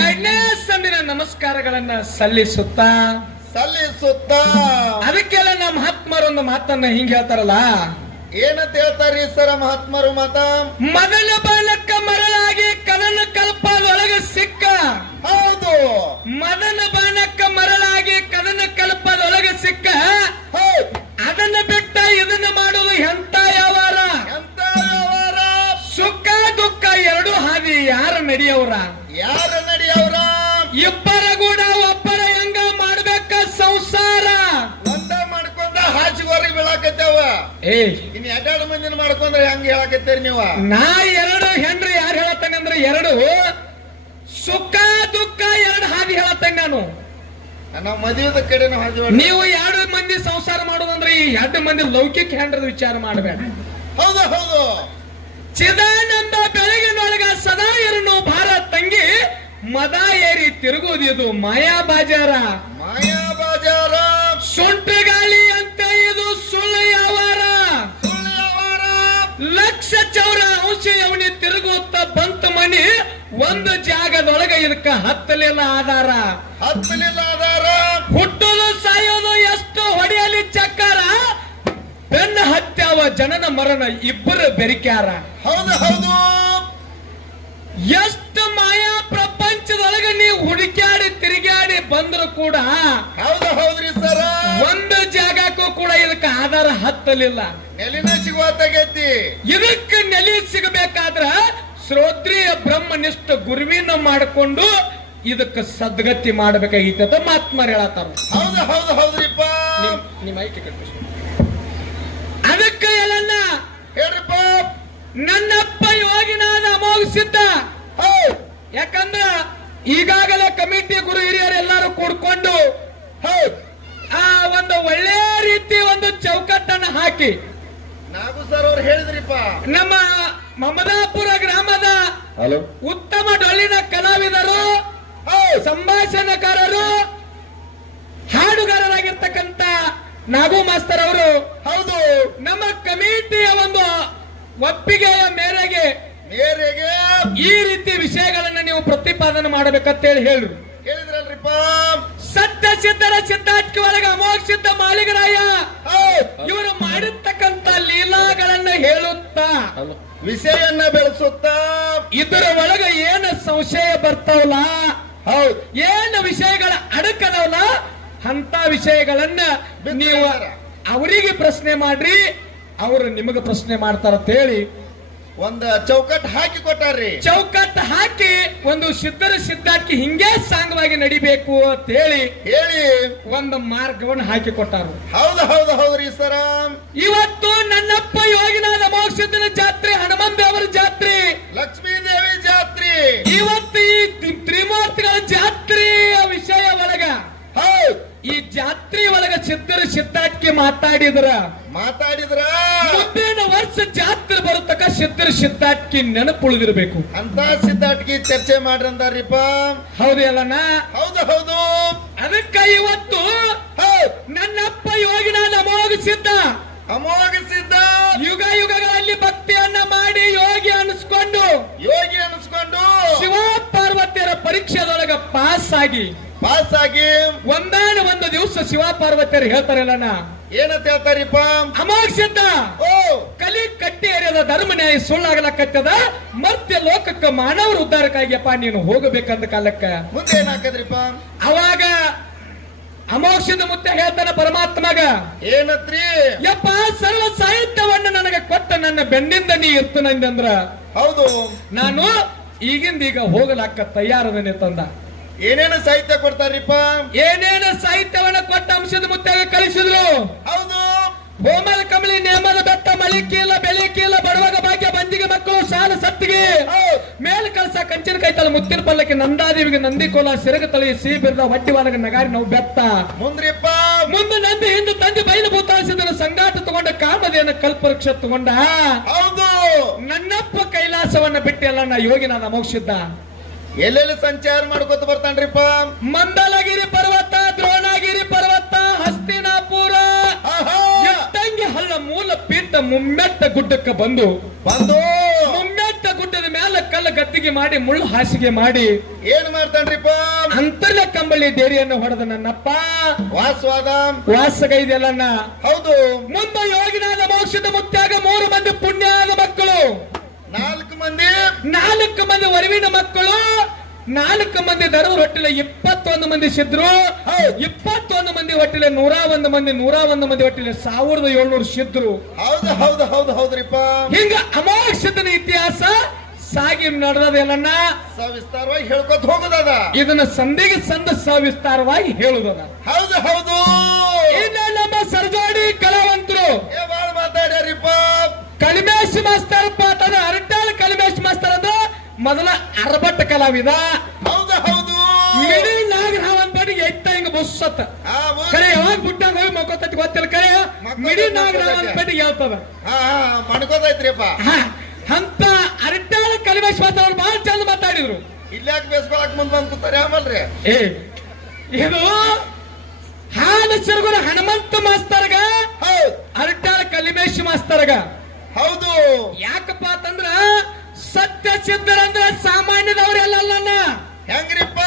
ಎರಡನೇ ಸಂದಿನ ನಮಸ್ಕಾರಗಳನ್ನ ಸಲ್ಲಿಸುತ್ತ ಅದಕ್ಕೆಲ್ಲ ನಮ್ಮ ಮಹಾತ್ಮರೊಂದು ಮಾತನ್ನ ಹಿಂಗ ಹೇಳ್ತಾರಲ್ಲ. ಏನಂತ ಹೇಳ್ತಾರ್ರಿ ಸರ ಮಹಾತ್ಮರು ಮಾತ? ಮೊದಲ ಬಾಲಕ್ಕ ಮರಳಾಗಿ ಕದನ ಕಲ್ಪದೊಳಗೆ ಸಿಕ್ಕ. ಹೌದು, ಮೊದಲ ಬಾಲಕ್ಕ ಮರಳಾಗಿ ಕದನ ಕಲ್ಪದೊಳಗೆ ಸಿಕ್ಕ. ಅದನ್ನ ಬಿಟ್ಟ ಇದನ್ನ ಮಾಡೋದು ಎಂತ ವ್ಯವಹಾರ? ಎಂತ ವ್ಯವಹಾರ? ಸುಖ ದುಃಖ ಎರಡು ಹಾದಿ ಯಾರು ನಡೆಯವ್ರ? ಯಾರು ನಡೆಯವ್ರ? ಇಬ್ಬರ ಕೂಡ ಒಬ್ಬರ ಹೆಂಗ ಮಾಡ್ಬೇಕ ಸಂಸಾರ? ಒಂದ ಮಾಡ್ಕೊಂಡ ಹಾಚಿಗೋರಿಗೆ ಬೀಳಾಕತ್ತೇವ. ಇನ್ ಎರಡೆರಡು ಮಂದಿನ ಮಾಡ್ಕೊಂಡ್ರೆ ಹೆಂಗ ಹೇಳಾಕತ್ತೀರಿ ನೀವು? ನಾ ಎರಡು ಹೆಣ್ರಿ ಯಾರು ಹೇಳತ್ತಾನೆ ಅಂದ್ರೆ ಎರಡು ಸುಖ ದುಃಖ ಎರಡು ಹಾದಿ ಹೇಳತ್ತಾನೆ ನಾನು. ನಾವು ಮದುವೆದ ಕಡೆ ನೀವು ಎರಡು ಮಂದಿ ಸಂಸಾರ ಮಾಡೋದಂದ್ರೆ ಈ ಎರಡು ಮಂದಿ ಲೌಕಿಕ ಹೆಂಡ್ರದ ವಿಚಾರ ಮಾಡಬೇಡ. ಹೌದು ಹೌದು. ಚಿದಾನಂದ ಬೆಳಗಿನೊಳಗ ಸದಾ ಇರನು ಭಾರ ತಂಗಿ ಮದ ಏರಿ ತಿರುಗುವುದು ಮಾಯಾ ಬಾಜಾರ. ಮಾಯಾ ಬಾಜಾರ ಸುಂಟ ಗಾಳಿ ಅಂತ ಇದು ಸುಳ್ಳು ವ್ಯವಹಾರ. ಲಕ್ಷ ಚೌರ ಅಂಶ ಅವನಿ ತಿರುಗುತ್ತ ಬಂತ ಮನಿ ಒಂದು ಜಾಗದೊಳಗ ಇದಕ್ಕ ಹತ್ತಲಿಲ್ಲ ಆಧಾರ. ಹತ್ತಲಿಲ್ಲ ಆಧಾರ. ಹುಟ್ಟಲು ಸಾಯೋದು ಎಷ್ಟು ಹೊಡೆಯಲಿ ಚಕ್ಕಾರ. ಬೆನ್ನ ಹತ್ಯಾವ ಜನನ ಮರಣ ಇಬ್ಬರು ಬೆರಿಕ್ಯಾರ. ಹೌದು ಹೌದು. ಎಷ್ಟು ಮಾಯಾ ಪ್ರಪಂಚದೊಳಗೆ ನೀವು ಹುಡುಕ್ಯಾಡಿ ತಿರುಗಾಡಿ ಬಂದ್ರು ಕೂಡ ಹೌದು ಹೌದ್ರಿ ಸರ ಒಂದು ಜಾಗಕ್ಕೂ ಕೂಡ ಇದಕ್ಕ ಆಧಾರ ಹತ್ತಲಿಲ್ಲ. ನೆಲಿನ ಸಿಗುವತ್ತಾಗೈತಿ. ಇದಕ್ಕ ನೆಲೆ ಸಿಗಬೇಕಾದ್ರ ಶ್ರೋತ್ರಿಯ ಬ್ರಹ್ಮನಿಷ್ಠ ಗುರುವಿನ ಮಾಡಿಕೊಂಡು ಇದಕ್ಕ ಸದ್ಗತಿ ಮಾಡಬೇಕಾಗಿತ್ತ ಮಹಾತ್ಮರು ಹೇಳತ್ತಾರ. ಹೌದು ಹೌದು ಹೌದ್ರಿಪ್ಪ. ನಿಮ್ಮ ಐಕ್ಯ ಕಟ್ಟ ಅದಕ್ಕ ಎಲ್ಲ ಹೇಳ್ರಿಪ್ಪ. ನನ್ನಪ್ಪ ಯೋಗಿನಾದ ಅಮೋಘಸಿದ್ದ. ಯಾಕಂದ್ರ ಈಗಾಗಲೇ ಕಮಿಟಿ ಗುರು ಹಿರಿಯರು ಎಲ್ಲರೂ ಕೂಡ್ಕೊಂಡು ಆ ಒಂದು ಒಳ್ಳೆ ರೀತಿ ಒಂದು ಚೌಕಟ್ಟನ್ನು ಹಾಕಿ ನಾಗು ಸರ್ ಅವ್ರು ಹೇಳಿದ್ರಿಪ್ಪ. ನಮ್ಮ ಮಮದಾಪುರ ಗ್ರಾಮದ ಉತ್ತಮ ಡೊಳ್ಳಿನ ಕಲಾವಿದರು, ಸಂಭಾಷಣೆಕಾರರು, ಹಾಡುಗಾರರಾಗಿರ್ತಕ್ಕಂಥ ನಾಗು ಮಾಸ್ತರ್ ಅವರು ಹೌದು ನಮ್ಮ ಕಮಿಟಿಯ ಒಂದು ಒಪ್ಪಿಗೆಯ ಮೇರೆಗೆ ಈ ರೀತಿ ವಿಷಯಗಳನ್ನ ನೀವು ಪ್ರತಿಪಾದನೆ ಮಾಡಬೇಕಂತೇಳಿ ಹೇಳಿದ್ರು. ಹೇಳಿದ್ರಲ್ರಿಪ್ಪ. ಸತ್ಯ ಸಿದ್ಧರ ಸಿದ್ಧಾರ್ಥಿ ಒಳಗ ಅಮೋಘ ಸಿದ್ಧ ಮಾಲಿಗರಾಯ ಇವರು ಮಾಡಿರ್ತಕ್ಕಂಥ ಲೀಲಾಗಳನ್ನ ಹೇಳುತ್ತಾ ವಿಷಯನ್ನ ಬೆಳೆಸುತ್ತಾ ಇದರ ಒಳಗ ಏನು ಸಂಶಯ ಬರ್ತಾವಲ್ಲ, ಏನು ವಿಷಯಗಳ ಅಡಕದವಲ್ಲ ಅಂತ ವಿಷಯಗಳನ್ನ ನೀವು ಅವರಿಗೆ ಪ್ರಶ್ನೆ ಮಾಡ್ರಿ, ಅವರು ನಿಮಗೆ ಪ್ರಶ್ನೆ ಮಾಡ್ತಾರಂತ ಹೇಳಿ ಒಂದ ಚೌಕಟ್ಟು ಹಾಕಿ ಕೊಟ್ಟಾರ್ರಿ. ಚೌಕಟ್ಟು ಹಾಕಿ ಒಂದು ಸಿದ್ಧರ ಸಿದ್ಧಾರ್ಥಿ ಹಿಂಗೆ ಸಾಂಗವಾಗಿ ನಡಿಬೇಕು ಅಂತ ಹೇಳಿ ಒಂದು ಮಾರ್ಗವನ್ನು ಹಾಕಿ ಕೊಟ್ಟಾರು. ಹೌದು ಹೌದು ಹೌದ್ರಿ ಸರ. ಇವತ್ತು ನನ್ನಪ್ಪ ಯೋಗಿನಾದ ಅಮೋಘ ಸಿದ್ಧನ ಜಾತ್ರೆ, ಹನುಮನ್ ದೇವರ ಜಾತ್ರೆ, ಲಕ್ಷ್ಮೀ ದೇವಿ ಜಾತ್ರೆ, ಇವತ್ತು ಈ ತ್ರಿಮೂರ್ತಿಗಳ ಜಾತ್ರೆಯ ವಿಷಯ ಒಳಗ ಈ ಜಾತ್ರೆ ಒಳಗ ಸಿದ್ಧರ ಸಿದ್ಧಾರ್ಥಿ ಮಾತಾಡಿದ್ರ ಮುಂದಿನ ವರ್ಷ ಜಾತ್ರೆ ಬರುತ್ತಕ ಸಿದ್ಧರ ಸಿದ್ಧಾರ್ಥಿ ನೆನಪುಳಿದಿರ್ಬೇಕು ಅಂತ ಸಿದ್ಧಾರ್ಥಿ ಚರ್ಚೆ ಮಾಡ್ರಂದಾರಿಪ್ಪ. ಹೌದು ಅಲ್ಲನ? ಹೌದು ಹೌದು. ಅದಕ್ಕ ಇವತ್ತು ನನ್ನಪ್ಪ ಯೋಗಿನಾದ ಅಮೋಘ ಸಿದ್ಧ ಯುಗ ಯುಗಗಳಲ್ಲಿ ಭಕ್ತಿಯನ್ನ ಮಾಡಿ ಯೋಗಿ ಅನಿಸ್ಕೊಂಡು ಶಿವ ಪಾರ್ವತಿಯರ ಪರೀಕ್ಷೆದೊಳಗ ಪಾಸ್ ಆಗಿ ಒಂದಾನ ಒಂದು ದಿವಸ ಶಿವ ಪಾರ್ವತಿಯರು ಹೇಳ್ತಾರಲ್ಲ, ಏನಂತ ಹೇಳ್ತಾರಿಪ್ಪ? ಅಮೋಘ ಸಿದ್ಧ ಕಲಿ ಕಟ್ಟಿ ಎರೆಯದ ಧರ್ಮ ನ್ಯಾಯ ಸುಳ್ಳಾಗಲಕ್ಕತ್ತದ, ಮರ್ತ್ಯ ಲೋಕಕ್ಕ ಮಾನವರ ಉದ್ಧಾರಕ್ಕಾಗಿಯಪ್ಪ ನೀನು ಹೋಗಬೇಕಂದ ಕಾಲಕ್ಕ ಮುಂದೆ ಏನಾಕದ್ರಿಪ್ಪ? ಅವಾಗ ಅಮೋಘ ಸಿದ್ಧ ಮುತ್ತ ಹೇಳ್ತಾನ ಪರಮಾತ್ಮಗ, ಏನತ್ರಿ? ಯಪ್ಪ ಸರ್ವ ಸಾಹಿತ್ಯವನ್ನು ನನಗೆ ಕೊಟ್ಟ ನನ್ನ ಬೆನ್ನಿಂದ ನೀ ಇರ್ತನಂದ್ರ ಹೌದು ನಾನು ಈಗಿಂದೀಗ ಹೋಗಲಾಕ ತಯಾರದನೆ ತಂದ. ಏನೇನು ಸಾಹಿತ್ಯ ಕೊಡ್ತಾರಿಪ್ಪ? ಏನೇನು ಸಾಹಿತ್ಯವನ್ನ ಕೊಟ್ಟ ಅಂಶದ ಮುತ್ತಾಗ ಕಳಿಸಿದ್ರು. ಹೌದು. ಹೋಮದ ಕಮಲಿ ನೇಮದ ಬೆಟ್ಟ ಮಳಿಕೀಲ ಬೆಳಿಕೀಲ ಬಡವಾಗ ಭಾಗ್ಯ ಬಂದಿಗೆ ಮಕ್ಕಳು ಸಾಲ ಸತ್ತಿಗೆ ಮೇಲ್ ಕಳಸ ಕಂಚಿನ ಕೈತಲ ಮುತ್ತಿನ ಪಲ್ಲಕ್ಕೆ ನಂದಾದೇವಿಗೆ ನಂದಿ ಕೋಲ ಸಿರಗ ತಳಿ ಸಿ ಬಿರ್ದ ಹೊಟ್ಟಿ ವಾಲಗ ನಗಾರಿ ನಾವು ಬೆತ್ತ ಮುಂದ್ರಿಪ್ಪ. ಮುಂದೆ ನಂದಿ ಹಿಂದೆ ತಂದೆ ಬಯಲು ಭೂತಾಸಿದನ ಸಂಗಾಟ ತಗೊಂಡ ಕಾಮದೇನ ಕಲ್ಪವೃಕ್ಷ ತಗೊಂಡ. ಹೌದು. ನನ್ನಪ್ಪ ಕೈಲಾಸವನ್ನ ಬಿಟ್ಟೆಲ್ಲ ನಾ ಯೋಗಿನಾದ ಅಮೋಘ ಸಿದ್ಧ ಎಲ್ಲೆಲ್ಲಿ ಸಂಚಾರ ಮಾಡ್ಕೊತ ಬರ್ತಾನ್ರಿಪ್ಪ? ಮಂದಲಗಿರಿ ಪರ್ವತ, ದ್ರೋಣಗಿರಿ ಪರ್ವತ, ಹಸ್ತಿನಾಪುರ, ಎತ್ತಂಗಿ ಹಳ್ಳ ಮೂಲ ಪೀಠ ಮುಮ್ಮೆಟ್ಟ ಗುಡ್ಡಕ್ಕೆ ಬಂದು ಮುಮ್ಮೆಟ್ಟ ಗುಡ್ಡದ ಮೇಲೆ ಕಲ್ಲ ಮುಳ್ಳು ಗದ್ದಿಗೆ ಮಾಡಿ ಮುಳ್ಳು ಹಾಸಿಗೆ ಮಾಡಿ ಏನ್ ಮಾಡ್ತಾನ್ರಿಪ್ಪ? ಅಂತರ್ಲ ಕಂಬಳಿ ದೇರಿಯನ್ನು ಹೊಡೆದ ನನ್ನಪ್ಪ ವಾಸವಾದ ವಾಸಗೈದೆಲ್ಲನ್ನ. ಹೌದು. ಮುಂದೆ ಯೋಗಿನಾದ ಮೋಕ್ಷದ ಮುತ್ಯಾಗ 3 ಮಂದಿ ಪುಣ್ಯಾದ ಮಕ್ಕಳು, 4 ಮಂದಿ ವರವಿನ ಮಕ್ಕಳು, 4 ಮಂದಿ ದರವರು ಹೊಟ್ಟಿಲೆ 21 ಮಂದಿ ಸಿದ್ರು, 21 ಮಂದಿ ಹೊಟ್ಟಿಲೆ 101 ಮಂದಿ, 101 ಮಂದಿ ಹೊಟ್ಟಿಲೆ 1700 ಸಿದ್ರು. ಹೌದು ಹೌದು ಹೌದು ಹೌದ್ರಿಪ್ಪ. ಹಿಂಗ ಅಮೋಕ್ಷದನ ಇತಿಹಾಸ ಸಾಗಿ ನಡೆದದೆಲ್ಲನ್ನ ಸವಿಸ್ತಾರವಾಗಿ ಹೇಳ್ಕೊತ ಹೋಗುದದ. ಇದನ್ನ ಸಂಧಿಗೆ ಸಂದ ಸವಿಸ್ತಾರವಾಗಿ ಹೇಳುದದ. ಹೌದು ಹೌದು. ಇನ್ನ ನಮ್ಮ ಸರ್ಜೋಡಿ ಕಲಾವಂತರು ಬಾಳ ಮಾತಾಡ್ಯಾರಿಪ್ಪ. ಕಲಿಮೇಶ್ ಮಾಸ್ತರಪ್ಪ ತನ್ನ ಅರಟಾಳ ಕಲಿಮೇಶ್ ಮಾಸ್ತರ್ ಅಂದ್ರ ಮೊದಲ ಅರಬಟ್ಟ ಕಲಾವಿದ. ಹೌದು ಹೌದು. ಮಿಡಿ ನಾಗರಾವ್ ಅಂತ ಎತ್ತ ಹಿಂಗ ಬುಸ್ಸತ್ತ ಕರೆ ಯಾವಾಗ ಬಿಟ್ಟಾಗ ಹೋಗಿ ಮಕ್ಕೋತೈತಿ ಗೊತ್ತಿಲ್ಲ. ಕರೆ ಮಿಡಿ ನಾಗರಾವ್ ಅಂತ ಹೇಳ್ತದ ಮಣ್ಕೋತೈತ್ರಿಪ್ಪ. ಅಂತ ಅರಟಾಳ ಕಲಿಮೇಶ್ ಮಾಸ್ತರ್ ಅವ್ರು ಬಹಳ ಚಂದ ಮಾತಾಡಿದ್ರು. ಇಲ್ಲಾಕ ಬೇಸ್ಕೊಳಕ್ ಮುಂದ್ ಬಂದ್ ಕೂತಾರೆ ಆಮಲ್ರಿ. ಇದು ಹಾಲ ಸಿರುಗುರ ಹನುಮಂತ ಮಾಸ್ತರ್ಗ, ಅರಟಾಳ ಕಲಿಮೇಶ್ ಮಾಸ್ತರ್ಗ. ಹೌದು. ಯಾಕಪ್ಪ ಅಂತಂದ್ರ ಸತ್ಯ ಸಿದ್ಧರಂದ್ರ ಸಾಮಾನ್ಯದವ್ರೆಲ್ಲ ಹೆಂಗ್ರಿಪ್ಪ?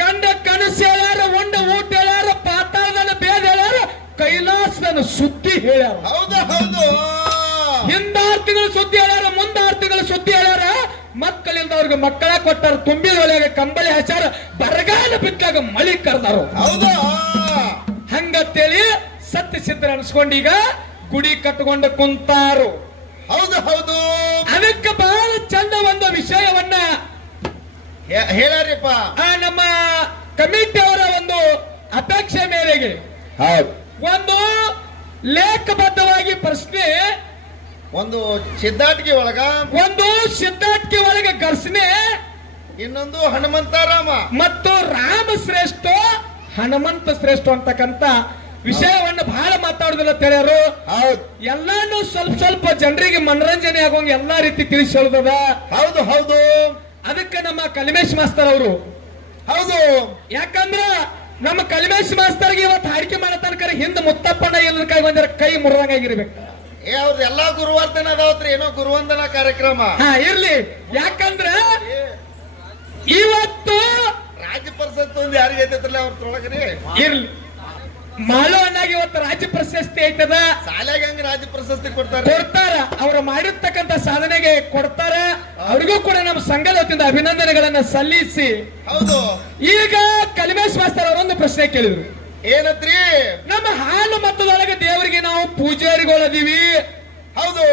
ಕಂಡ ಕನಸು ಹೇಳ್ಯಾರ, ಉಂಡ ಊಟ ಹೇಳ್ಯಾರ, ಪಾತಾಳದನ್ನ ಬೇದ ಹೇಳ್ಯಾರ, ಕೈಲಾಸದನ್ನ ಸುದ್ದಿ ಹೇಳ್ಯಾರ. ಹೌದು ಹೌದು. ಹಿಂದಾರು ತಿಂಗಳು ಸುದ್ದಿ ಹೇಳ್ಯಾರ, ಮುಂದಾರು ತಿಂಗಳು ಸುದ್ದಿ ಹೇಳ್ಯಾರ. ಮಕ್ಕಳಿಂದವ್ರಿಗೆ ಮಕ್ಕಳ ಕೊಟ್ಟಾರ, ತುಂಬಿದೊಳಗೆ ಕಂಬಳಿ ಹಚ್ಚಾರ, ಬರಗಾಲ ಬಿದ್ದಾಗ ಮಳಿ ಕರೆದಾರು. ಹೌದು. ಹಂಗತ್ತೇಳಿ ಸತ್ಯ ಸಿದ್ಧರ ಅನ್ಸ್ಕೊಂಡೀಗ ಗುಡಿ ಕಟ್ಕೊಂಡು ಕುಂತಾರು. ಹೌದು ಹೌದು. ಅದಕ್ಕೆ ಬಹಳ ಚಂದ ಒಂದು ವಿಷಯವನ್ನ ಹೇಳ್ಯಾರಿಪ್ಪ. ನಮ್ಮ ಕಮಿಟಿ ಅವರ ಒಂದು ಅಪೇಕ್ಷೆ ಮೇರೆಗೆ ಒಂದು ಲೇಖಬದ್ಧವಾಗಿ ಪ್ರಶ್ನೆ, ಒಂದು ಸಿದ್ಧಾಟಿಕೆ ಒಳಗ, ಒಂದು ಸಿದ್ಧಾಟಿಕೆ ಒಳಗೆ ಘರ್ಷಣೆ, ಇನ್ನೊಂದು ಹನುಮಂತಾರಾಮ ಮತ್ತು ರಾಮ ಶ್ರೇಷ್ಠ ಹನುಮಂತ ಶ್ರೇಷ್ಠ ಅಂತಕ್ಕಂತ ವಿಷಯವನ್ನ ಬಹಳ ಮಾತಾಡುದಿಲ್ಲ ತಿಳಿಯರು. ಎಲ್ಲಾನು ಸ್ವಲ್ಪ ಸ್ವಲ್ಪ ಜನರಿಗೆ ಮನರಂಜನೆ ಆಗೋಂಗ ಎಲ್ಲಾ ರೀತಿ ತಿಳಿಸಿ ಹೇಳುದದ. ಹೌದು ಹೌದು. ಅದಕ್ಕೆ ನಮ್ಮ ಕಲಿಮೇಶ್ ಮಾಸ್ತರ್ ಅವರು, ಹೌದು, ಯಾಕಂದ್ರ ನಮ್ಮ ಕಲಿಮೇಶ್ ಮಾಸ್ತರ್ಗೆ ಇವತ್ತು ಹಾಡಿಕೆ ಮಾಡೋ ತನಕ ಹಿಂದ ಮುತ್ತಪ್ಪಣ್ಣ ಎಲ್ಲ ಕೈ ಬಂದಿರ ಕೈ ಮುರಿದಂಗಾಗಿರ್ಬೇಕು. ಅವ್ರದ್ದು ಎಲ್ಲಾ ಗುರುವಾರ್ಧನ ಅದಾವತ್ರಿ, ಏನೋ ಗುರುವಂದನ ಕಾರ್ಯಕ್ರಮ. ಇರ್ಲಿ, ಯಾಕಂದ್ರ ಇವತ್ತು ರಾಜ್ಯ ಪರಿಷತ್ ಒಂದು ಯಾರಿಗೆ ಐತೈತ್ರಲ್ಲ ಅವ್ರೊಳಗ್ರಿ ಇರ್ಲಿ ಮಾಳು ಅಣ್ಣಾಗಿ ಇವತ್ತು ರಾಜ್ಯ ಪ್ರಶಸ್ತಿ ಐತದ. ಶಾಲೆಗೆ ಹಂಗ ರಾಜ್ಯ ಪ್ರಶಸ್ತಿ ಕೊಡ್ತಾರ, ಅವ್ರು ಮಾಡಿರ್ತಕ್ಕಂತ ಸಾಧನೆಗೆ ಕೊಡ್ತಾರ. ಅವ್ರಿಗೂ ಕೂಡ ನಮ್ಮ ಸಂಘದ ವತಿಯಿಂದ ಅಭಿನಂದನೆಗಳನ್ನ ಸಲ್ಲಿಸಿ. ಹೌದು. ಈಗ ಕಲಿಮೇಶ್ ಮಾಸ್ತರ್ ಅವರೊಂದು ಪ್ರಶ್ನೆ ಕೇಳಿದ್ರು. ಏನತ್ರಿ? ನಮ್ಮ ಹಾಲು ಮತದೊಳಗೆ ದೇವರಿಗೆ ನಾವು ಪೂಜಾರಿಗಳದೀವಿ. ಹೌದು.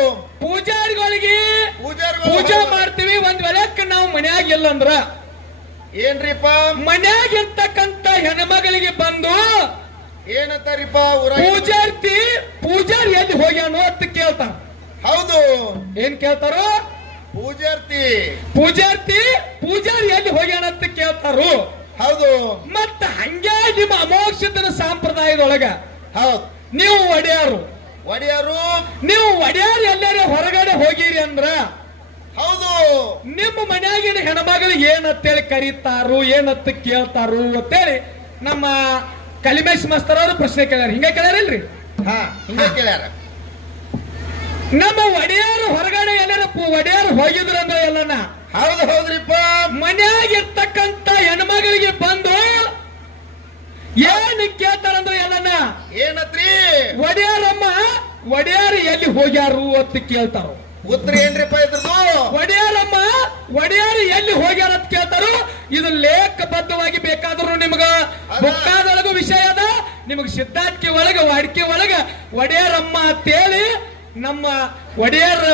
ಪೂಜಾರಿಗಳಿಗೆ ಪೂಜಾ ಮಾಡ್ತೀವಿ. ಒಂದ್ ವೇಳೆಕ್ಕೆ ನಾವು ಮನ್ಯಾಗ ಇಲ್ಲಂದ್ರ ಏನ್ರಿಪ್ಪ? ಮನ್ಯಾಗ ಇರ್ತಕ್ಕಂತ ಹೆಣ್ಮಗಳಿಗೆ ಬಂದು ಏನಂತಾರಿಪ್ಪ? ಪೂಜಾರಿ ಎಲ್ಲಿ ಹೋಗ್ಯಾನೋ ಅಂತ ಕೇಳ್ತಾರ. ಹೌದು. ಏನ್ ಕೇಳ್ತಾರೋ? ಪೂಜಾರಿ ಎಲ್ಲಿ ಹೋಗ್ಯಾನ ಅಂತ ಕೇಳ್ತಾರು. ಹೌದು. ಮತ್ತ ಹಂಗೆ ನಿಮ್ಮ ಅಮೋಕ್ಷದ ಸಂಪ್ರದಾಯದೊಳಗ ಹೌದು ನೀವು ಒಡೆಯಾರು ನೀವು ಒಡೆಯಾರು ಎಲ್ಲಾರ ಹೊರಗಡೆ ಹೋಗಿರಿ ಅಂದ್ರ ಹೌದು ನಿಮ್ಮ ಮನ್ಯಾಗಿನ ಹೆಣ್ಮಗಳಿಗೆ ಏನಂತೇಳಿ ಕರೀತಾರು, ಏನಂತ ಕೇಳ್ತಾರು ಅಂತೇಳಿ ನಮ್ಮ ಕಲಿಮೇಶ್ ಮಾಸ್ತರ್ ಅವರು ಪ್ರಶ್ನೆ ಕೇಳ್ಯಾರ. ಹಿಂಗ ಕೇಳ್ಯಾರಿಲ್ರಿ? ಹಿಂಗ ಕೇಳ್ಯಾರ. ನಮ್ಮ ಒಡೆಯಾರು ಹೊರಗಡೆ ಎಲ್ಲಾರ ಒಡೆಯಾರು ಹೋಗಿದ್ರು ಅಂದ್ರೆ ಎಲ್ಲನ ಹೌದು ಹೌದ್ರಿಪ್ಪ. ಮನ್ಯಾಗ ಇರ್ತಕ್ಕಂತ ಹೆಣ್ಮಗಳಿಗೆ ಬಂದು ಏನ್ ಕೇಳ್ತಾರಂದ್ರೆ ಎಲ್ಲನ ಏನತ್ರಿ? ಒಡೆಯಾರು ಎಲ್ಲಿ ಹೋಗ್ಯಾರು ಅಂತ ಕೇಳ್ತಾರು. ಉತ್ತರ ಏನ್ರಿಪ್ಪ ಇದ್ರದು? ಒಡೆಯಾರು ಎಲ್ಲಿ ಹೋಗ್ಯಾರ ಅಂತ ಕೇಳ್ತಾರು. ಇದು ಲೇಖಬದ್ಧವಾಗಿ ಬೇಕಾದ್ರು ನಿಮ್ಗ ಬುಕ್ಕಾದೊಳಗ ವಿಷಯ ಅದ. ನಿಮಗ್ ಸಿದ್ಧಾಟಿಕೆ ಒಳಗ ವಾಡಿಕೆ ಒಳಗ ಒಡೆಯಾರಮ್ಮ ಅಂತೇಳಿ ನಮ್ಮ ಒಡೆಯರ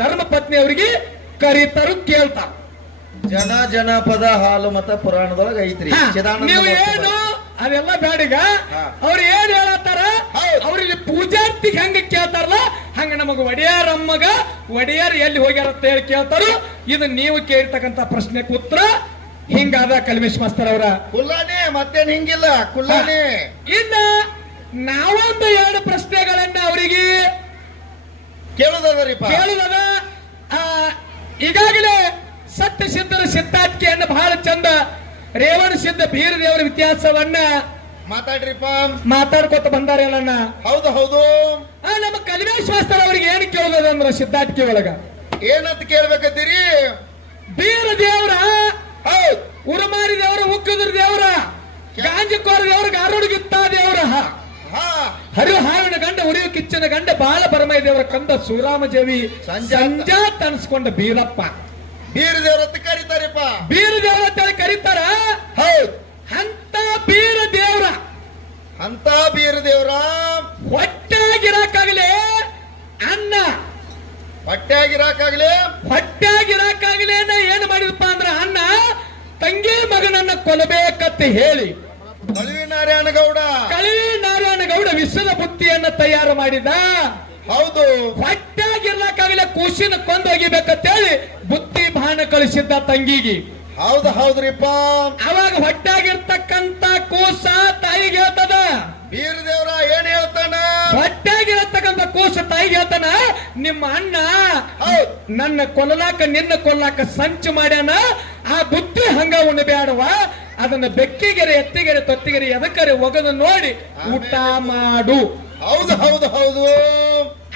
ಧರ್ಮ ಪತ್ನಿ ಅವರಿಗೆ ಕರೀತಾರು, ಕೇಳ್ತಾರ. ಜನಪದ ಹಾಲು ಮತ ಪುರಾಣದೊಳಗ ಐತ್ರಿ. ನೀವು ಏನು ಅದೆಲ್ಲ ಬ್ಯಾಡಿಗ. ಅವ್ರು ಏನ್ ಹೇಳತ್ತಾರ, ಅವ್ರಿಗೆ ಪೂಜಾರ್ತಿಗೆ ಹೆಂಗ ಕೇಳ್ತಾರಲ್ಲ ಹಂಗ ನಮಗ ಒಡೆಯಾರಮ್ಮಗ ಒಡೆಯಾರ ಎಲ್ಲಿ ಹೋಗ್ಯಾರ ಅಂತ ಹೇಳಿ ಕೇಳ್ತಾರ. ಇದು ನೀವು ಕೇಳಿರ್ತಕ್ಕಂತ ಪ್ರಶ್ನೆಗೆ ಉತ್ತರ ಹಿಂಗಾದ ಕಲಿಮೇಶ್ ಮಾಸ್ತರ್ ಅವರ ಕುಲ್ಲಾನೆ. ಮತ್ತೇನ್ ಹಿಂಗಿಲ್ಲ, ಕುಲ್ಲಾನೆ. ಇನ್ನ ನಾವೊಂದು 2 ಪ್ರಶ್ನೆಗಳನ್ನ ಅವರಿಗೆ ಕೇಳುದದ. ಈಗಾಗಲೇ ಸತ್ಯ ಸಿದ್ಧರ ಸಿದ್ಧಾಟಿಕೆಯನ್ನು ಬಹಳ ಚಂದ ರೇವಣ ಸಿದ್ಧ ಬೀರ ದೇವರ ವ್ಯತ್ಯಾಸವನ್ನ ಮಾತಾಡ್ಕೊತ ಬಂದಾರೆ ಎಲ್ಲನ್ನ. ಹೌದು ಹೌದು. ನಮ್ಮ ಕಲಿಮೇಶ್ ಮಾಸ್ತರ್ ಅವ್ರಿಗೆ ಏನ್ ಕೇಳೋದಂದ್ರ ಸಿದ್ಧಾಟಿಕೆ ಒಳಗ ಏನಂತ ಕೇಳ್ಬೇಕತ್ತೀರಿ? ಬೀರ ದೇವ್ರ, ಹೌದ್ ಉರುಮಾರಿ ದೇವ್ರ, ಉಕ್ಕುದ್ರ ದೇವ್ರ, ಗಾಂಜಕೋರ ದೇವ್ರ, ಗಾರುಡಿಗಿತ್ತ ದೇವ್ರ, ಹಾ ಹರಿಹಾರನ ಗಂಡ, ಉರಿಯು ಕಿಚ್ಚನ ಗಂಡ, ಬಾಲ ಬರಮೈ ದೇವರ ಕಂದ, ಸುರಾಮ ಜವಿ ಸಂಜಾತ್ ಅನ್ಸ್ಕೊಂಡ ಬೀರಪ್ಪ. ಬೀರ ದೇವ್ರ ಅಂತ ಕರೀತಾರಪ್ಪ. ಬೀರ ದೇವ್ರ ಅಂತೇಳಿ ಕರೀತಾರ. ಹೌದ್ ಅಂತ ಬೀರ ದೇವ್ರ, ಅಂತ ಬೀರ ದೇವ್ರ ಹೊಟ್ಟಾಗಿರಾಕಾಗಲಿ ಅನ್ನ, ಹೊಟ್ಟೆಯಾಗಿರಾಕಾಗ್ಲಿ, ಹೊಟ್ಟಾಗಿರಾಕಾಗಲಿ ಏನ್ ಮಾಡಿದಪ್ಪ ಅಂದ್ರ ಅನ್ನ ತಂಗಿ ಮಗನನ್ನ ಕೊಲ್ಲಬೇಕಂತ ಹೇಳಿ ಕಳುವಿ ನಾರಾಯಣಗೌಡ, ಕಳವಿ ನಾರಾಯಣಗೌಡ ವಿಷದ ಬುತ್ತಿಯನ್ನ ತಯಾರು ಮಾಡಿದ. ಹೌದು ಹೊಟ್ಟಾಗಿರ್ಲಾಕಾಗಲಿ ಕೂಸಿನ ಕೊಂದೊಗಿಬೇಕಂತೇಳಿ ಬುತ್ತಿ ಬಾಣ ಕಳಿಸಿದ್ದ ತಂಗಿಗೆ. ಹೌದು ಹೌದ್ರಿಪ್ಪ. ಅವಾಗ ಹೊಟ್ಟಾಗಿರ್ತಕ್ಕಂತ ಕೂಸ ತಾಯಿಗೆ ಹೇಳ್ತದ, ಬೀರ ದೇವ್ರ ಏನ್ ಹೇಳ್ತಾನ? ಹೊಟ್ಟಾಗಿರತಕ್ಕಂತ ಕೂಸ ತಾಯಿಗೆ ಹೇಳ್ತಾನ, ನಿಮ್ಮ ಅಣ್ಣ ಹೌದ್ ನನ್ನ ಕೊಲ್ಲಲಾಕ ನಿನ್ನ ಕೊಲ್ಲಾಕ ಸಂಚು ಮಾಡ್ಯಾನ, ಆ ಬುತ್ತಿ ಹಂಗ ಉಣಬೇಡವ, ಅದನ್ನ ಬೆಕ್ಕಿಗೆರೆ, ಎತ್ತಿಗೆರೆ, ತೊತ್ತಿಗೆರೆ ಎದಕರೆ ಒಗದು ನೋಡಿ ಊಟ ಮಾಡು. ಹೌದು ಹೌದು ಹೌದು.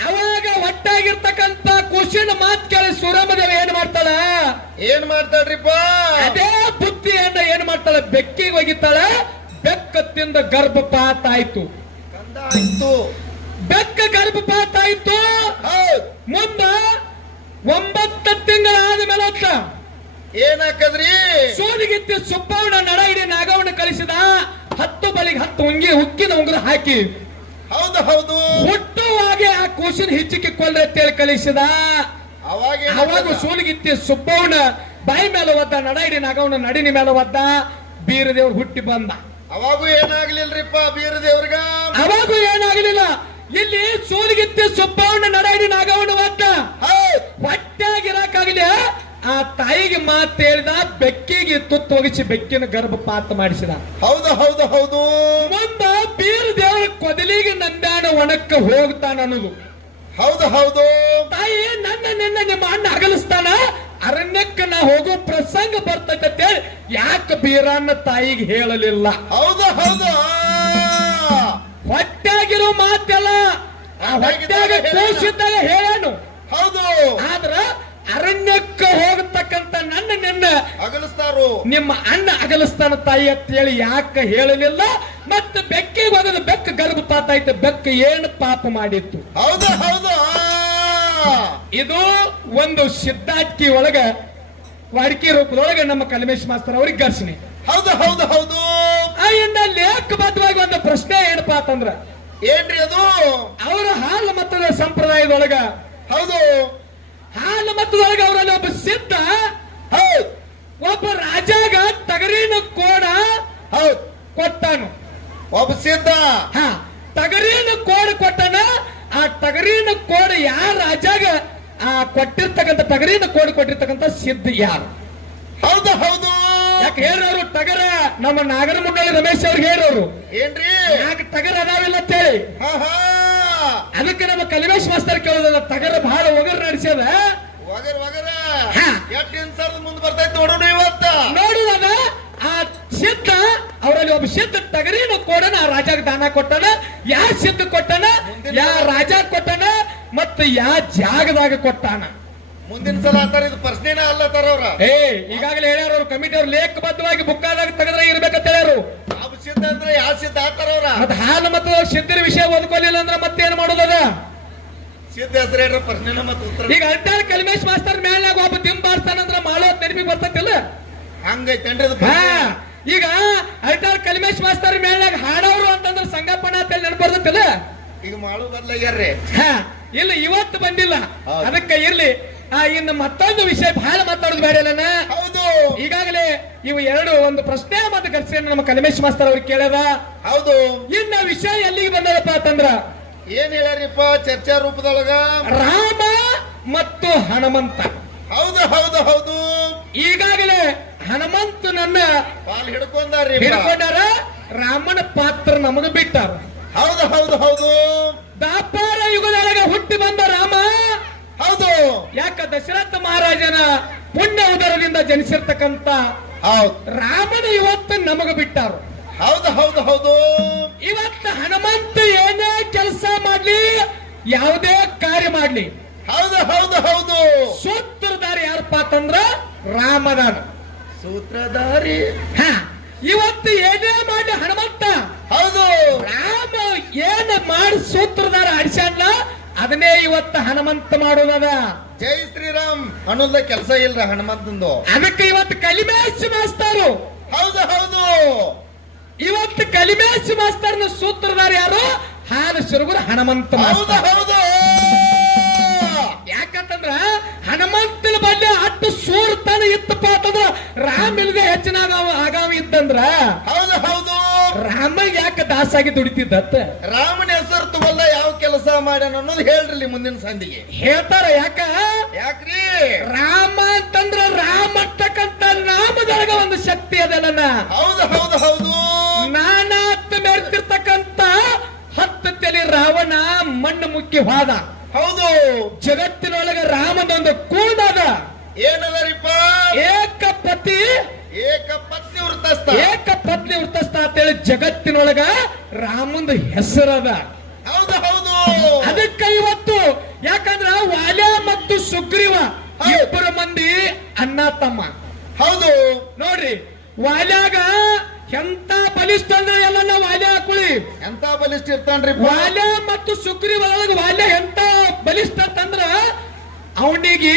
ಅವಾಗ ಹೊಟ್ಟಾಗಿರ್ತಕ್ಕಂತ ಕೂಸಿನ ಮಾತ್ ಕೇಳಿ ಸುರಮದೇವ ಏನ್ ಮಾಡ್ತಾಳ? ಏನ್ ಮಾಡ್ತಾಳ್ರಿಪ್ಪ? ಅದೇ ಬುತ್ತಿಯನ್ನ ಏನ್ ಮಾಡ್ತಾಳ? ಬೆಕ್ಕಿಗೆ ಒಗಿತಾಳ. ಬೆಕ್ಕ ತಿಂದ ಗರ್ಭಪಾತ ಆಯ್ತು. ಕಂದ ಆಯ್ತು. ಬೆಕ್ಕ ಗರ್ಭಪಾತ ಆಯ್ತು. ಹೌದ್ ಮುಂದ 9 ತಿಂಗಳಾದ ಮೇಲೆ ಏನಾಕದ್ರಿ? ಸೂಲಿಗಿತ್ತಿ ಸುಬ್ಬವನ ನಡ ಹಿಡಿ ನಾಗವನ್ನ ಕಳಿಸಿದ. 10 ಬಲಿಗೆ 10 ಉಕ್ಕಿನ ಉಂಗುರ ಹಾಕಿ ಹೌದು ಹೌದು. ಹುಟ್ಟುವಾಗೆ ಆ ಕೂಸಿನ ಹಿಚ್ಚಿಗೆ ಕೊಳ್ಳೆ ಅಂತೇಳಿ ಕಳಿಸಿದ. ಅವಾಗ ಸೂಲಿಗಿತ್ತಿ ಸುಬ್ಬವನ ಬಾಯಿ ಮೇಲೆ ಒದ್ದ, ನಡ ಹಿಡಿ ನಾಗವನ ನಡಿನ ಮೇಲೆ ಒದ್ದ. ಬೀರ ದೇವ್ರು ಹುಟ್ಟಿ ಬಂದ. ಅವಾಗೂ ಏನಾಗ್ಲಿಲ್ರಿಪ್ಪ ಬೀರ ದೇವ್ರಿಗ? ಅವಾಗೂ ಏನಾಗಲಿಲ್ಲ. ಇಲ್ಲಿ ಸೂಲಿಗಿತ್ತಿ ಸುಬ್ಬವನ ನಡ ಹಿಡಿ ನಾಗವನ ಒದ್ದ. ಹೊಟ್ಟಾಗಿರಾಕಾಗಲಿ ಆ ತಾಯಿಗೆ ಮಾತು ಹೇಳಿದ, ಬೆಕ್ಕಿಗೆ ತುತ್ತು ಒಗಿಸಿ ಬೆಕ್ಕಿನ ಗರ್ಭಪಾತ ಮಾಡಿಸಿದ. ಹೌದು ಹೌದು ಹೌದು. ಮುಂದ ಬೀರ ದೇವರ ಕೊದಲಿಗೆ ನಂದಾಣ ಒಣಕ್ಕ ಹೋಗ್ತಾನ ಅನ್ನೋದು. ಹೌದು ಹೌದು. ತಾಯಿ ನನ್ನ ನಿನ್ನ ನಿಮ್ಮ ಅಣ್ಣ ಅಗಲಿಸ್ತಾನ, ಅರಣ್ಯಕ್ಕ ನಾ ಹೋಗೋ ಪ್ರಸಂಗ ಬರ್ತೈತೆ ಅಂತೇಳಿ ಯಾಕೆ ಬೀರನ್ನ ತಾಯಿಗೆ ಹೇಳಲಿಲ್ಲ? ಹೌದು ಹೌದು. ಹೊಟ್ಟಾಗಿರೋ ಮಾತೆಲ್ಲ ಆ ಹೊಟ್ಟಾಗ ಕೂಸಿದ್ದಾಗ ಹೇಳನು. ಹೌದು. ಆದ್ರ ಅರಣ್ಯಕ್ಕೆ ಹೋಗತಕ್ಕಂತ ನನ್ನ ನಿನ್ನ ಅಗಲಿಸ್ತಾರು, ನಿಮ್ಮ ಅಣ್ಣ ಅಗಲಿಸ್ತಾನ ತಾಯಿ ಅಂತ ಹೇಳಿ ಯಾಕೆ ಹೇಳಲಿಲ್ಲ? ಮತ್ತೆ ಬೆಕ್ಕಿಗೆ ಹೋಗದ, ಬೆಕ್ಕ ಗರ್ಭಪಾತ ಆಯ್ತು. ಬೆಕ್ಕ ಏನು ಪಾಪ ಮಾಡಿತ್ತು? ಹೌದು ಹೌದು. ಇದು ಒಂದು ಸಿದ್ಧಾರ್ಥಿ ಒಳಗ ವಾಡಿಕೆ ರೂಪದೊಳಗೆ ನಮ್ಮ ಕಲ್ಮೇಶ್ ಮಾಸ್ತರ್ ಅವ್ರಿಗೆ ಘರ್ಷಣೆ. ಹೌದು ಹೌದು ಹೌದು. ಇನ್ನ ಲೇಖಬದ್ಧವಾಗಿ ಒಂದು ಪ್ರಶ್ನೆ ಏನಪ್ಪಾ ಅಂತಂದ್ರ, ಏನ್ರಿ ಅದು? ಅವರ ಹಾಲು ಮತದ ಸಂಪ್ರದಾಯದೊಳಗ, ಹೌದು ಹಾಲು ಮತದೊಳಗ ಅವರಲ್ಲಿ ಒಬ್ಬ ಸಿದ್ಧ, ಹೌದ್ ಒಬ್ಬ ರಾಜಾಗ ತಗರಿನ ಕೋಡ ಹೌದ್ ಕೊಟ್ಟಾನು. ಒಬ್ಬ ಸಿದ್ಧ ತಗರಿನ ಕೋಡ್ ಕೊಟ್ಟಾನ. ಆ ತಗರಿನ ಕೋಡ್ ಯಾರ ರಾಜಾಗ ಆ ಕೊಟ್ಟಿರ್ತಕ್ಕಂಥ ತಗರಿನ ಕೋಡ್ ಕೊಟ್ಟಿರ್ತಕ್ಕಂಥ ಸಿದ್ಧ ಯಾರು? ಹೌದು ಹೌದು. ಯಾಕೆ ಹೇಳೋರು? ಟಗರ ನಮ್ಮ ನಾಗರ ಮುನ್ನಳ್ಳಿ ರಮೇಶ್ ಅವ್ರಿಗೆ ಹೇಳೋರು ಏನ್ರಿ? ಯಾಕೆ ಟಗರ ಅದಾವಿಲ್ಲ ಅಂತೇಳಿ. ಹಾ ಹಾ. ಅದಕ್ಕೆ ನಮ್ಮ ಕಲ್ಮೇಶ್ ಮಾಸ್ತರ್ ಕೇಳೋದಲ್ಲ, ಟಗರ ಬಹಳ ಒಗರ್ ನಡೆಸ್ಯದ. ವಗರ್ ವಗರ ಹಾ. ಎಷ್ಟು ಇನ್ಸರ್ದ ಮುಂದೆ ಬರ್ತೈತಿ ನೋಡೋಣ ಇವತ್ತ. ನೋಡುವಾಗ ಆ ಸಿದ್ಧ ಅವರಲ್ಲಿ ಒಬ್ಬ ಸಿದ್ಧ ಟಗರಿನ ಕೋಡನ ಆ ರಾಜಾಗ ದಾನ ಕೊಟ್ಟಾನ. ಯಾ ಸಿದ್ಧ ಕೊಟ್ಟಾನ, ಯಾ ರಾಜ ಕೊಟ್ಟಾನ, ಮತ್ತ ಯಾ ಜಾಗದಾಗ ಕೊಟ್ಟಾನ? ಮುಂದಿನ ಸಲ ಅಂತಾರ, ಇದು ಪ್ರಶ್ನೆನ ಅಲ್ಲತ್ತಾರ ಅವ್ರ. ಈಗಾಗಲೇ ಹೇಳ್ಯಾರ ಅವ್ರು, ಕಮಿಟಿ ಅವ್ರು ಲೇಖಬದ್ಧವಾಗಿ ಬುಕ್ಕಾದಾಗ ತೆಗೆದ್ರೆ ಇರ್ಬೇಕಂತ ಹೇಳ್ಯಾರು. ಯಾವ ಸಿದ್ಧ ಅಂದ್ರೆ ಯಾವ ಸಿದ್ಧ ಆತಾರ ಅವ್ರ? ಮತ್ತ ಹಾಲು ಮತ್ತು ಸಿದ್ಧರ ವಿಷಯ ಓದ್ಕೊಲಿಲ್ಲ ಅಂದ್ರೆ ಮತ್ತೇನ್ ಮಾಡೋದದ? ಸಿದ್ಧ ಹೆಸರು ಹೇಳ್ರ, ಪ್ರಶ್ನೆನ ಮತ್ತೆ ಉತ್ತರ. ಈಗ ಅಡ್ಡಾಳ ಕಲ್ಮೇಶ್ ಮಾಸ್ತರ್ ಮೇಲ್ನಾಗ ಒಬ್ಬ ದಿಂಬಾಡ್ತಾನಂದ್ರ ಮಾಡೋದ್ ನೆನಪಿಗೆ ಬರ್ತೈತಿಲ್ಲ? ಹಂಗೈತೇನ್ರಿ ಅದು? ಈಗ ಅಡ್ಡಾಳ ಕಲ್ಮೇಶ್ ಮಾಸ್ತರ್ ಮೇಲ್ನಾಗ ಹಾಡೋರು ಅಂತಂದ್ರೆ ಸಂಗಪ್ಪನ ಅಂತ ನೆನಪು ಬರ್ತೈತಿಲ್ಲ? ಈಗ ಮಾಡು ಬದ್ಲಾಗ್ಯಾರ್ರಿ. ಇಲ್ಲ, ಇವತ್ತು ಬಂದಿಲ್ಲ. ಹೌದು. ಅದಕ್ಕೆ ಇರ್ಲಿ. ಇನ್ನು ಮತ್ತೊಂದು ವಿಷಯ ಬಹಳ ಮಾತಾಡೋದು ಬೇಡ. ಹೌದು. ಈಗಾಗಲೇ ಇವು ಎರಡು ಒಂದು ಪ್ರಶ್ನೆ ಮತ್ತು ಘರ್ಷಣೆ ನಮ್ಮ ಕಲ್ಮೇಶ್ ಮಾಸ್ತರ್ ಅವ್ರಿಗೆ ಕೇಳ್ಯದ. ಹೌದು. ಇನ್ನ ವಿಷಯ ಎಲ್ಲಿಗೆ ಬಂದದಪ್ಪ ಅಂತಂದ್ರ, ಏನ್ ಹೇಳ್ಯಾರಿಪ್ಪ ಚರ್ಚಾ ರೂಪದೊಳಗ? ರಾಮ ಮತ್ತು ಹನುಮಂತ. ಹೌದು ಹೌದು ಹೌದು. ಈಗಾಗಲೇ ಹನುಮಂತನನ್ನ ಪಾಲ್ ಹಿಡ್ಕೊಂಡಾರ್ರಿ, ಹಿಡ್ಕೊಂಡಾರ. ರಾಮನ ಪಾತ್ರ ನಮಗ ಬಿಟ್ಟಾರ. ಹೌದು ಹೌದು ಹೌದು. ದಾಪಾರ ಯುಗದೊಳಗೆ ಹುಟ್ಟಿ ಬಂದ ರಾಮ. ಹೌದು. ಯಾಕ ದಶರಥ ಮಹಾರಾಜನ ಪುಣ್ಯ ಉದರದಿಂದ ಜನಿಸಿರ್ತಕ್ಕಂತ ಹೌದು ರಾಮನ ಇವತ್ತು ನಮಗ ಬಿಟ್ಟಾರ. ಹೌದು ಹೌದು ಹೌದು. ಇವತ್ತು ಹನುಮಂತ ಏನೇ ಕೆಲಸ ಮಾಡ್ಲಿ, ಯಾವುದೇ ಕಾರ್ಯ ಮಾಡ್ಲಿ, ಹೌದು ಹೌದು ಹೌದು. ಸೂತ್ರಧಾರಿ ಯಾರಪ್ಪ ಅಂತಂದ್ರ ರಾಮದಾನ. ಸೂತ್ರಧಾರಿ. ಹ, ಇವತ್ತು ಏನೇ ಮಾಡಿ ಹನುಮಂತ ಹೌದು. ರಾಮ ಏನ್ ಮಾಡಿ ಸೂತ್ರಧಾರ ಅಡಿಸಣ್ಣ ಅದನ್ನೇ ಇವತ್ತು ಹನುಮಂತ ಮಾಡೋದದ. ಜೈ ಶ್ರೀರಾಮ್ ಅನ್ನೋದ ಕೆಲಸ ಇಲ್ರ ಹನುಮಂತಂದು. ಅದಕ್ಕೆ ಇವತ್ತು ಕಲಿಮೇಶ್ ಮಾಸ್ತರು. ಹೌದು ಹೌದು. ಇವತ್ತು ಕಲಿಮೇಶ್ ಮಾಸ್ತರ್ನ ಸೂತ್ರಧಾರ ಯಾರು? ಹಾಲು ಸಿರುಗುರ ಹನುಮಂತ ಹೌದು ಮಾಸ್ತರ್. ಹೌದು. ಯಾಕಂತಂದ್ರ ಹನುಮಂತನ ಬಗ್ಗೆ ಅಟ್ಟು ಸೂರ್ತಾನ ಇತ್ತಪ್ಪ ಅಂತಂದ್ರ ರಾಮ ಇಲ್ಲದೆ ಹೆಚ್ಚಿನ ಆಗಾವ ಇತ್ತಂದ್ರ ಹೌದು ಹೌದು. ರಾಮ ಯಾಕೆ ದಾಸಾಗಿ ದುಡಿತಿದ್ದತ್ತ? ರಾಮನ ಹೆಸರು ತಗೊಳ್ದ ಯಾವ ಕೆಲಸ ಮಾಡ್ಯಾನ ಅನ್ನೋದು ಹೇಳ್ರಿ ಮುಂದಿನ ಸಂಧಿಗೆ ಹೇಳ್ತಾರ. ಯಾಕ್ರಿ? ರಾಮ ಅಂತಂದ್ರ ರಾಮ ಅಂತಕ್ಕಂತ ನಾಮದೊಳಗ ಒಂದು ಶಕ್ತಿ ಅದಲ್ಲ. ಹೌದು ಹೌದು ಹೌದು. ನಾನಾತ್ ಮೆರ್ತಿರ್ತಕ್ಕಂತ 10 ತಲೆ ರಾವಣ ಮಣ್ಣು ಮುಕ್ಕಿ ಹೋದ. ಹೌದು. ಜಗತ್ತಿನೊಳಗ ರಾಮದೊಂದು ಕೂಡದ. ಏನದರಿಪ್ಪ? ಏಕಪತಿ ಏಕಪತ್ನಿ ವೃತ್ತಸ್ಥ. ಏಕಪತ್ನಿ ವೃತ್ತಸ್ಥ ಅಂತೇಳಿ ಜಗತ್ತಿನೊಳಗ ರಾಮಂದು ಹೆಸರದ. ಹೌದು ಹೌದು. ಅದಕ್ಕೆ ಇವತ್ತು ಯಾಕಂದ್ರ ವಾಲ್ಯ ಮತ್ತು ಸುಗ್ರೀವ ಇಬ್ಬರು ಮಂದಿ ಅಣ್ಣ ತಮ್ಮ. ಹೌದು ನೋಡ್ರಿ, ವಾಲ್ಯಾಗ ಎಂತ ಬಲಿಷ್ಠ ಅಂದ್ರೆ ಎಲ್ಲ ವಾಲ್ಯ ಹಾಕೊಳ್ಳಿ. ಎಂತ ಬಲಿಷ್ಠ ಇರ್ತಾನ್ರಿ ವಾಲ್ಯ ಮತ್ತು ಸುಗ್ರೀವ ಒಳಗ ವಾಲ್ಯ ಎಂತ ಬಲಿಷ್ಠ ಅಂತಂದ್ರ ಅವನಿಗೆ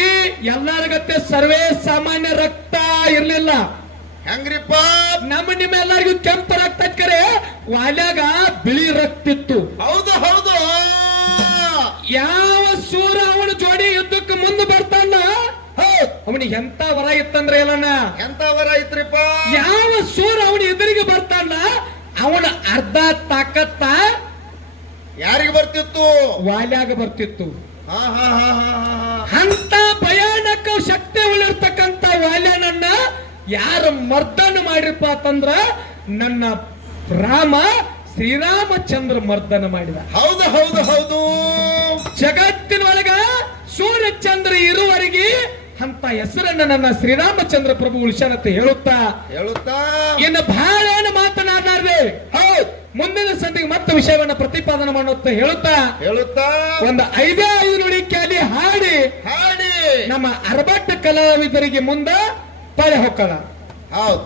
ಎಲ್ಲಾರ್ಗತ್ತೆ ಸರ್ವೇ ಸಾಮಾನ್ಯ ರಕ್ತ ಇರ್ಲಿಲ್ಲ. ಹೆಂಗ್ರಿಪ್ಪ? ನಿಮ್ಮ ಎಲ್ಲರಿಗೂ ಕೆಂಪು ರಕ್ತ ಕರೆ ವಾಲ್ಯಾಗ ಬಿಳಿ ರಕ್ತ ಇತ್ತು. ಹೌದು ಹೌದು. ಯಾವ ಸೂರ ಅವನ ಜೋಡಿ ಯುದ್ಧಕ್ಕೆ ಮುಂದೆ ಬರ್ತಾನ ಅವನಿಗೆ ಎಂತ ವರ ಇತ್ತಂದ್ರೆ ಎಲ್ಲನ. ಎಂತ ವರ ಐತ್ರಿಪ್ಪ? ಯಾವ ಸೂರ ಅವನ ಎದುರಿಗೆ ಬರ್ತಾನ ಅವನ ಅರ್ಧ ತಾಕತ್ತ ಯಾರಿಗೆ ಬರ್ತಿತ್ತು? ವಾಲ್ಯಾಗ ಬರ್ತಿತ್ತು. ಹಾ ಹಾ ಹಾ ಹಾ ಹಾ. ಅಂತ ಭಯಾನಕ ಶಕ್ತಿ ಉಳಿರ್ತಕ್ಕಂತ ವಾಲ್ಯನನ್ನ ಯಾರು ಮರ್ದನ ಮಾಡಿರಪ್ಪ ಅಂತಂದ್ರ ನನ್ನ ರಾಮ ಶ್ರೀರಾಮಚಂದ್ರ ಮರ್ದನ ಮಾಡಿದ. ಹೌದು ಹೌದು ಹೌದು. ಜಗತ್ತಿನೊಳಗ ಸೂರ್ಯಚಂದ್ರ ಇರುವವರೆಗೆ ಅಂತ ಹೆಸರನ್ನ ನನ್ನ ಶ್ರೀರಾಮಚಂದ್ರ ಪ್ರಭು ಉಳಿಸ್ಯಾನಂತ ಹೇಳುತ್ತಾ ಇನ್ನು ಬಹಳ ಏನು ಮಾತನಾಡಲಾರ್ದೆ ಮುಂದಿನ ಸಂಧಿಗೆ ಮತ್ತೆ ವಿಷಯವನ್ನ ಪ್ರತಿಪಾದನೆ ಮಾಡುತ್ತ ಹೇಳುತ್ತಾ ಒಂದು 5 ನುಡಿ ಕ್ಯಾಲಿ ಹಾಡಿ ಹಾಡಿ ನಮ್ಮ ಅರಬಟ್ಟ ಕಲಾವಿದರಿಗೆ ಮುಂದೆ ಪಳೆ ಹೊಕ್ಕಳ. ಹೌದು.